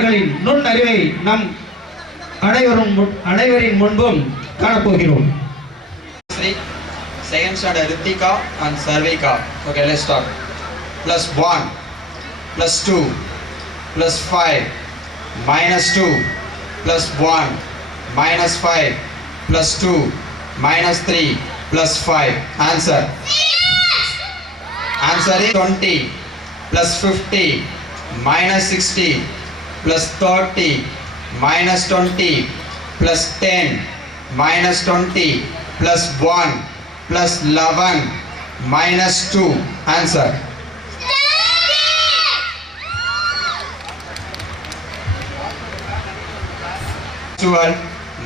நுண்ணறிவை நம் அனைவரின் முன்பும் காணப்போகிறோம். Second standard Ritika and Sarvika. Okay, let's start. Plus 1, plus 2, plus 5, minus 2, plus 1, minus 5, plus 2, minus 3, plus 5. Answer. Answer is 20, plus 50, minus 60, plus 30, minus 20, plus 10, minus 20, plus 1, plus 11, minus 2. Answer. 12,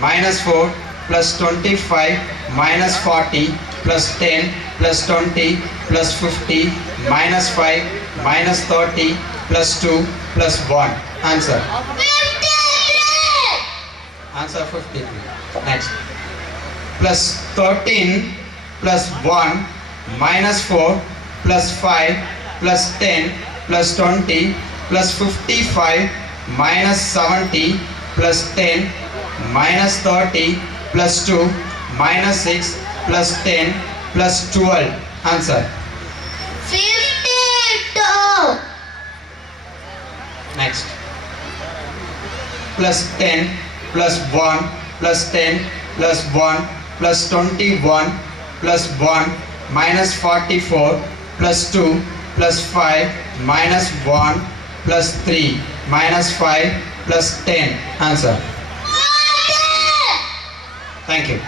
minus 4, plus 25, minus 40, plus 10, plus 20, plus 50, minus 5, minus 30, plus 2, plus 1. Answer. 53. Answer 53. Next. Plus 13, plus 1, minus 4, plus 5, plus 10, plus 20, plus 55, minus 70, plus 10, minus 30, plus 2, minus 6, plus 10, plus 12. Answer. 52. Next. Plus 10, plus 1, plus 10, plus 1, plus 21, plus 1, minus 44, plus 2, plus 5, minus 1, plus 3, minus 5, plus 10. Answer. Thank you.